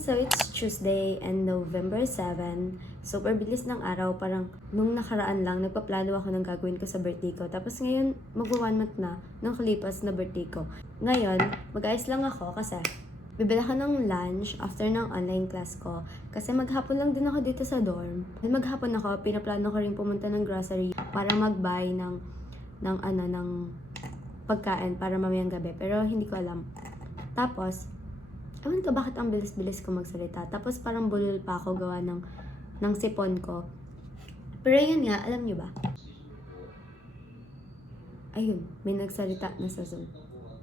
So it's Tuesday and November 7. Super bilis ng araw. Parang nung nakaraan lang, nagpaplano ako ng gagawin ko sa birthday ko. Tapos ngayon, magwa 1 month na nung kalipas na birthday ko. Ngayon, mag-ayos lang ako kasi bibili ako ng lunch after ng online class ko. Kasi maghapon lang din ako dito sa dorm. Maghapon ako, pinaplano ko rin pumunta ng grocery para mag-buy ng pagkain para mamayang gabi. Pero hindi ko alam. Tapos, ewan ka bakit ang bilis-bilis ko magsalita. Tapos parang bulol pa ako gawa ng sipon ko. Pero yun nga, alam nyo ba? Ayun, may nagsalita na sa Zoom.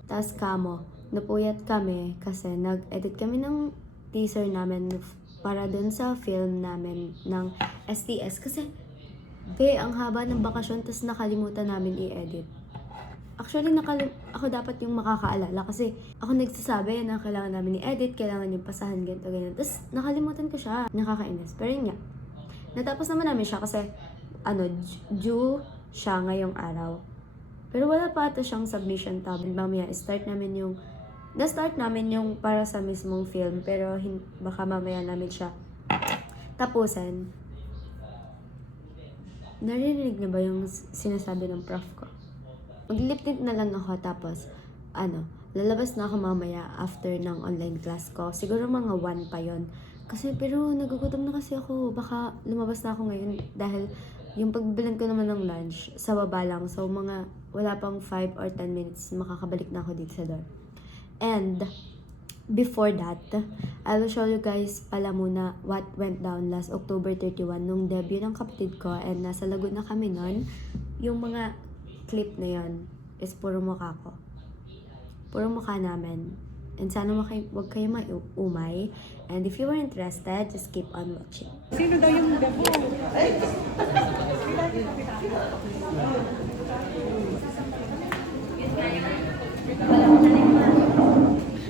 Tapos kamo, napuyat kami kasi nag-edit kami ng teaser namin para dun sa film namin ng STS. Kasi, ang haba ng bakasyon tapos nakalimutan namin i-edit. Actually, ako dapat yung makakaalala kasi ako nagsasabi na kailangan namin i-edit, kailangan yung pasahan, ganito, ganyan. Tapos, nakalimutan ko siya. Nakakainis. Pero yun nga. Natapos naman namin siya kasi, due siya ngayong araw. Pero wala pa ata siyang submission tab. Mamaya, na-start namin yung para sa mismong film. Pero, baka mamaya namin siya tapusin. Narinig na ba yung sinasabi ng prof ko? Mag-lip tint na lang ako tapos, lalabas na ako mamaya after ng online class ko. Siguro mga 1 pa yon. Pero nagugutom na kasi ako. Baka lumabas na ako ngayon dahil yung pagbibilan ko naman ng lunch sa baba lang. So mga wala pang 5 or 10 minutes makakabalik na ako dito sa dorm. And before that, I will show you guys pala muna what went down last October 31 nung debut ng kapatid ko and nasa Laguna kami nun. Yung mga clip na yon is puro mukha ko. Puro mukha namin. And sana wag kayo umay. And if you were interested, just keep on watching. Sino daw yung gabo?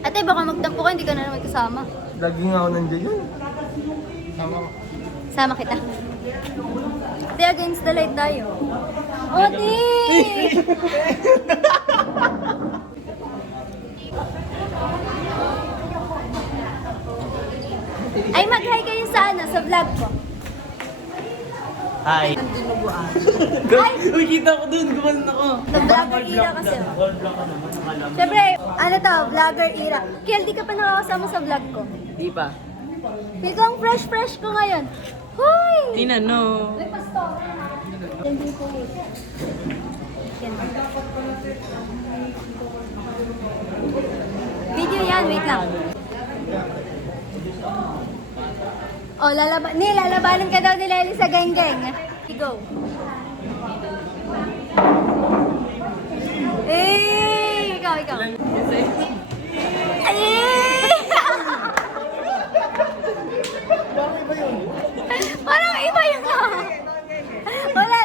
Ate, baka magtampo ka, hindi ka na naman kasama. Lagi nga ako nandiyan yun. Sama kita. Ate, against the light tayo. Ate! Ay, mag-hi kayo sa sa vlog ko. Hi. Ay! Uy, kita ko dun. Gumanon ako. Sa vlogger era kasi. Siyempre, vlogger era. Kiel, di ka pa nakakasama sa vlog ko. Di pa. Feel ko ang fresh ko ngayon. Hoy! Tina, no. May pastor. Video yan, wait lang. Oh, lalabanan ka daw ni Lely sa geng-geng. Go. Eh, ikaw. Parang iba yung Wala.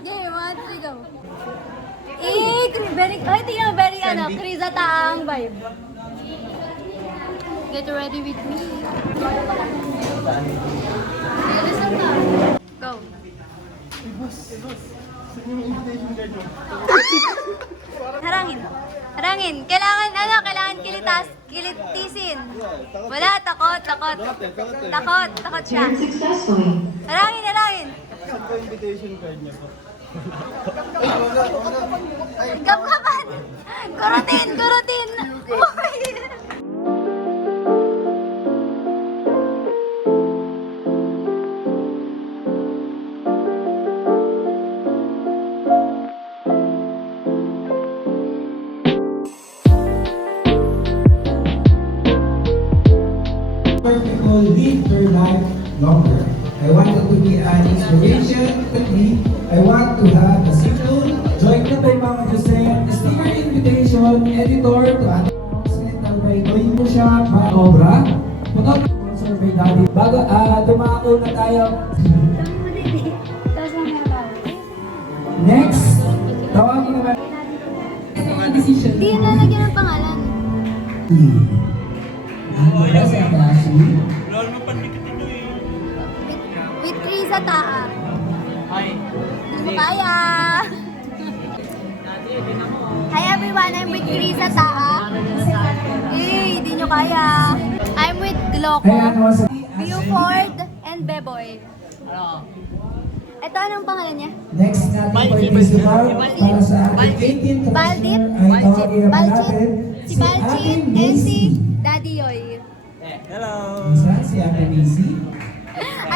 Okay, 1, 3, go. Very, Krisa Taang vibe. Get ready with me. Listen na. Go. Harangin. Kailangan kilitisin. Wala, takot siya. Harangin. Invitation card niya po. Kapkapan! Kurutin! Vertical live your life longer. I want it to be an inspiration to me. I want to have a simple join na by Mama Jose, the sticker invitation, editor to Occidental by Toy Shop, Obra, punot sponsor by Daddy. Bago dumako na tayo. Next, tawagin naman. Decision. Hindi na lagyan ng pangalan. With Krisa Taa. Hindi mo kaya. Hi everyone, I'm with Krisa Taa. Hey, hindi nyo kaya. I'm with Ilocos, Ayan, once Buford, and Beboy. Ito, anong pangalan niya? Next natin participant para sa ating 18th Baldit? treasure ay tawagin naman Balchit? natin Si Balchit Ate and si Macy. Daddy Yoy. Saan si Ate Macy?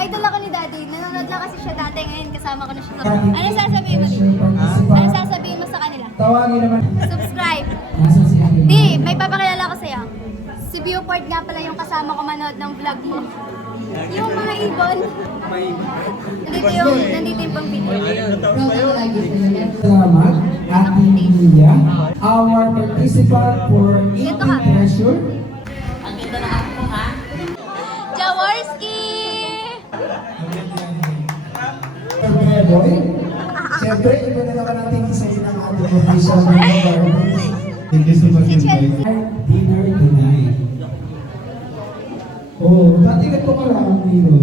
Idol ako ni Daddy. Nanonood lang kasi siya dati. Ngayon kasama ko na siya. Ating Ano sasabihin mo? treasure Ano participant. sasabihin mo sa kanila? Tawagin naman. Subscribe. Nasaan si Ate Di, Macy? may papakilala ko sa'yo. Si Buford nga pala yung kasama ko manood ng vlog mo. Yung mga ibon. Nandito yung pang video. Salamat, Ate Lia, our participant for 18th treasure. Jaworski! Boy, siyempre, iba na naman natin isa yun ang ating official member. Thank you so much. Si Chelsea. Dinner tonight. Oh, dati ka tumaraan dito.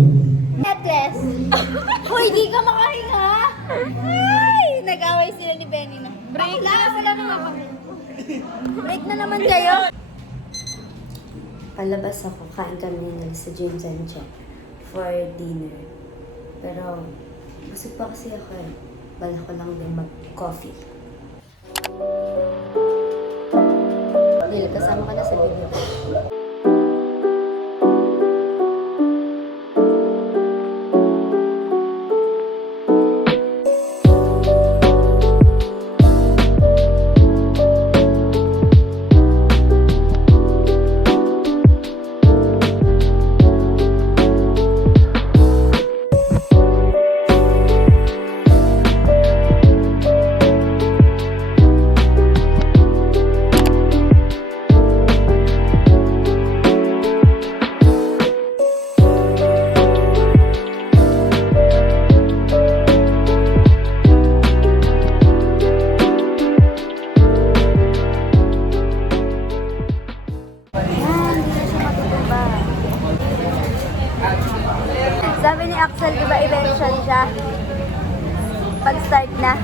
Necklace. Hoy, di ka makahinga. Ay, nag-away sila ni Benny na. Break na sila naman. Break na naman kayo. Palabas ako, kain kami nila sa James and Jack for dinner. Pero, busog pa kasi ako eh. Bala ko lang din mag-coffee. Lil, kasama ka na sa video. Sabi ni Axel, di ba i-mention siya? Pag-start na.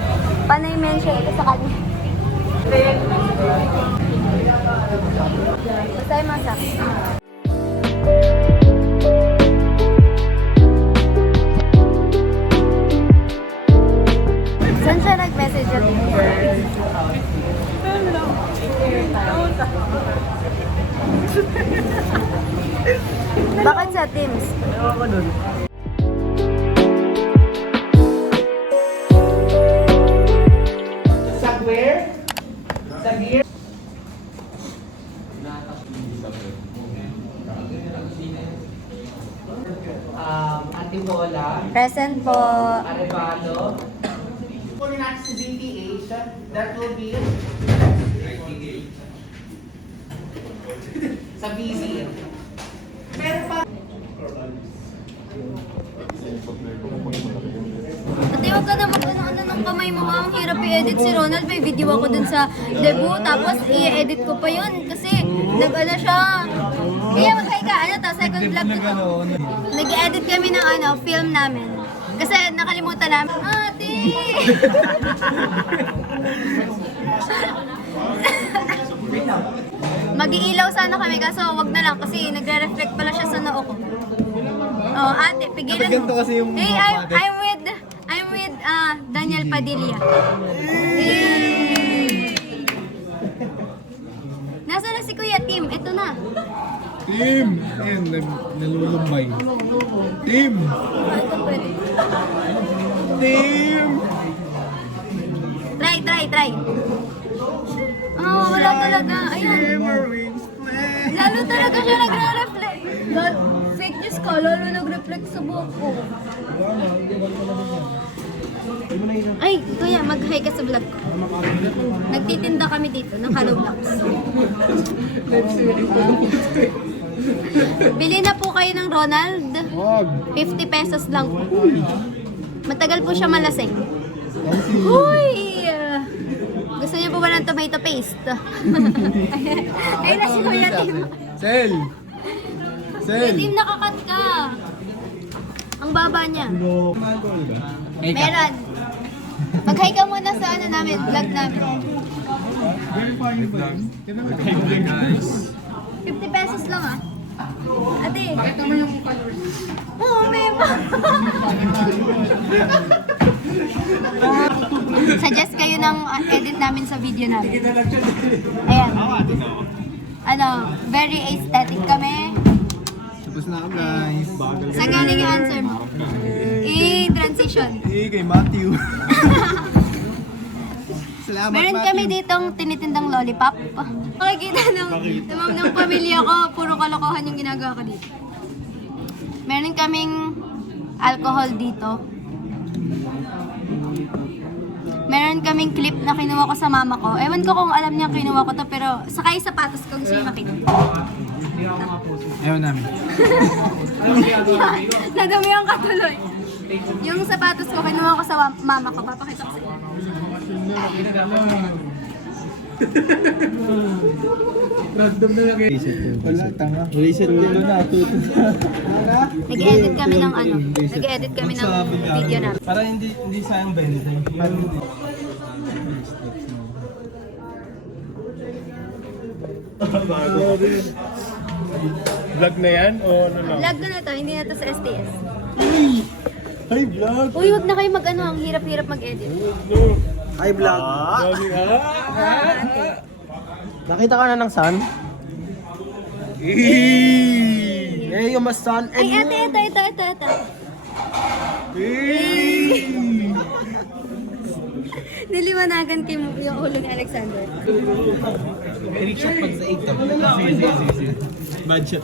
Paano i-mention ito sa kanya? Basta yung masak. Saan siya nag-message at Bakit sa Teams? Antibola, Present po. Arevalo. Kung natin sa ZPH, that will be sa BC. Pero pa Ate, huwag ka na mag-ano ng kamay mo. Ang hirap i-edit si Ronald. May video ako dun sa debut. Tapos i-edit ko pa yun. Kasi nag-ano siya. Kaya mag-hi ka. Ano to? Second vlog ko to. Nag-edit kami ng film namin. Kasi nakalimutan namin. Ate! Mag-iilaw sana kami kaso wag na lang kasi nagre-reflect pala siya sa noo ko. Oh, ate, pigilan mo. Hey, I'm with Daniel Padilla. Hey. Nasaan na si Kuya Tim? Ito na. Team! Ayun, nalulumbay. Team! Ito pwede. Team! Try. Oh, wala talaga. Ayan. Lalo talaga siya nagre-reflect. Fake news ka, lalo nag-reflect sa buhok ko. Ay, kuya, mag-hi ka sa vlog ko. Nagtitinda kami dito ng Hello Vlogs. Bili na po kayo ng Ronald. 50 pesos lang po. Matagal po siya malasing. Uy! Gusto niyo po ba ng tomato paste? Ayun na si Kuya Tim. Sel! Kuya Tim, nakakat ka. Ang baba niya. Meron. Mag-hi ka muna sa ano namin, vlog namin. 50 pesos lang ah. Ate. Pakita mo yung followers. Oo, may pa. Suggest kayo ng edit namin sa video namin. Ayan. Ano, very aesthetic kami. Tapos na ako guys. Bagal. Sa galing yung answer mo. Transition. Kay Matthew. Salamat Meron kami ditong tinitindang lollipop. Makikita ng pamilya ko, puro kalokohan yung ginagawa ko dito. Meron kaming alcohol dito. Meron kaming clip na kinuha ko sa mama ko. Ewan ko kung alam niya kinuha ko to, pero sakay sapatos ko gusto niya makita. Ayaw namin. Nadumi ang katuloy. Yung sapatos ko, kinuha ko sa mama ko. Papakita ko sa inyo. Random na lang. Wala, tanga. Reset ko na. Nag-edit kami ng ano. Nag-edit kami ng video namin. Para hindi sayang ba yun? Vlog na yan o ano lang? Vlog ko na to, hindi na to sa STS. Hi, vlog! Uy, wag na kayo mag-ano, ang hirap-hirap mag-edit. Hi, vlog. Nakita ka na ng sun? Eh, yung mas sun. Ay, ate, ito. Niliwanagan kayo yung ulo ni Alexander. Reach up pag sa 8 Bad shot.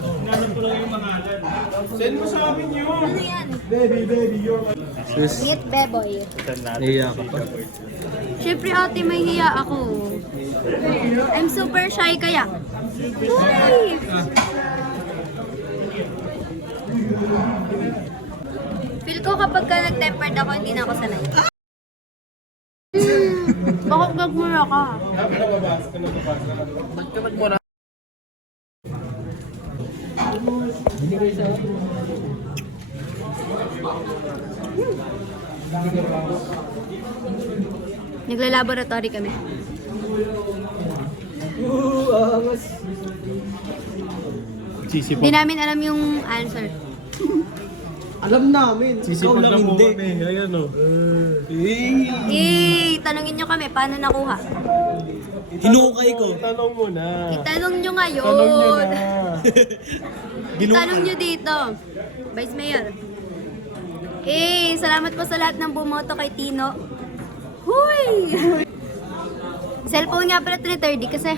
Send mo sa amin yun! Ano yan? Baby, you're my... Meet Beboy. Naiya ka pa. Siyempre ate, may hiya ako. I'm super shy kaya. Uy! Feel ko kapag ka nag-tempered ako, hindi na ako sanay. Bakit nagmura ka? Nagla-laboratory kami. Hindi namin alam yung answer. Alam namin. Sisipag na po kami. Ayan o. Tanungin nyo kami, paano nakuha? Hinukay ko. Tanong mo na. Itanong nyo ngayon. Tanong nyo na. Itanong nyo dito. Vice Mayor. Salamat po sa lahat ng bumoto kay Tino. Huy! Cellphone nga pala 330 kasi.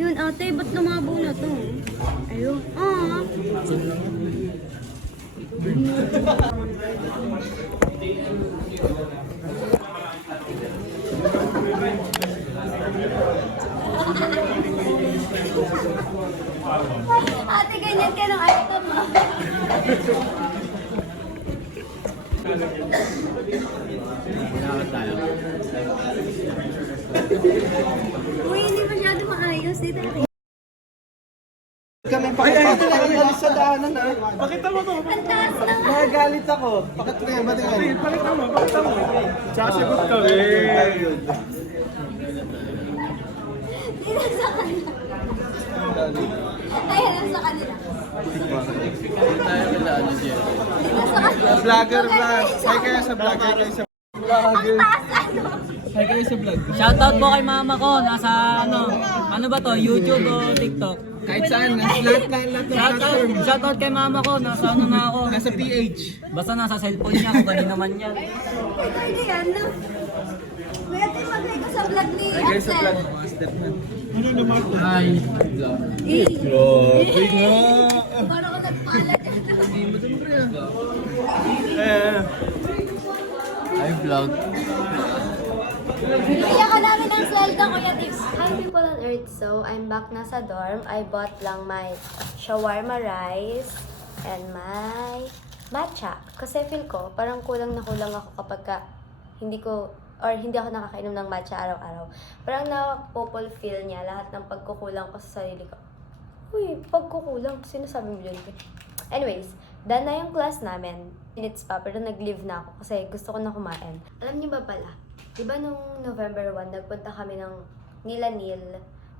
Yun ate, ba't lumabo na to? Ayun. Ate, ganyan ka ng item mo. Uy, hindi masyado maayos. Dito natin. Kami pakita sa daanan ha. Pakita mo to. Ang taas na nga. Nagagalit ako. Bakit kaya ba tingnan? Pakita mo. Sasagot kami. Dito sa kanila. Ayan, nasa kanila. Dito sa kanila. Vlogger vlog. Hi kayo sa vlog. Hi kayo sa Ang taas ano? Hi kayo sa vlog. Shoutout po kay mama ko, nasa ano ba to, YouTube o TikTok. Kahit saan. Lahat ng platform. Shoutout kay mama ko, nasa ano na ako. Nasa PH. Basta nasa cellphone niya, kung galing naman yan. Ito yan, no? May ate mag-hi ko sa vlog ni Hi kayo sa vlog. Axel. Mga step na. Hi. Grabe nga. Parang ako nagpalat ito. Hi vlog. Kaya ka namin ng sweldo, Kuya Tips. Hi people on earth, so I'm back na sa dorm. I bought lang my shawarma rice and my matcha. Kasi feel ko, parang kulang na kulang ako kapag hindi ako nakakainom ng matcha araw-araw. Parang napopulfill niya lahat ng pagkukulang ko sa sarili ko. Uy, pagkukulang, sinasabi mo yun. Anyways, done na yung class namin. Minutes pa, pero nag-leave na ako kasi gusto ko na kumain. Alam niyo ba pala, di ba nung November 1, nagpunta kami ng Nila Nil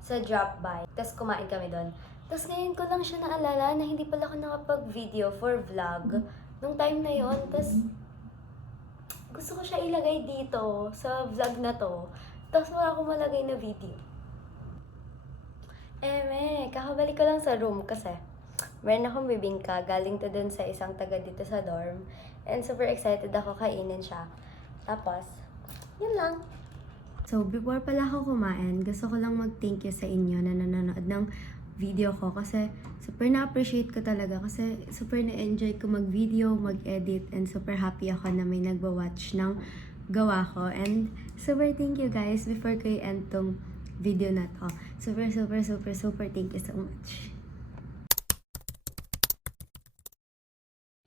sa drop by, tapos kumain kami doon. Tapos ngayon ko lang siya naalala na hindi pala ako nakapag-video for vlog nung time na yon. Tapos gusto ko siya ilagay dito sa vlog na to. Tapos wala akong malagay na video. Kakabalik ko lang sa room kasi meron akong bibingka. Galing to dun sa isang taga dito sa dorm. And super excited ako kainin siya. Tapos, yun lang. So, before pala ako kumain, gusto ko lang mag-thank you sa inyo na nanonood ng video ko kasi super na-appreciate ko talaga kasi super na-enjoy ko mag-video, mag-edit, and super happy ako na may nagwa-watch ng gawa ko. And super thank you guys before ko i-end tong video na to. Super thank you so much.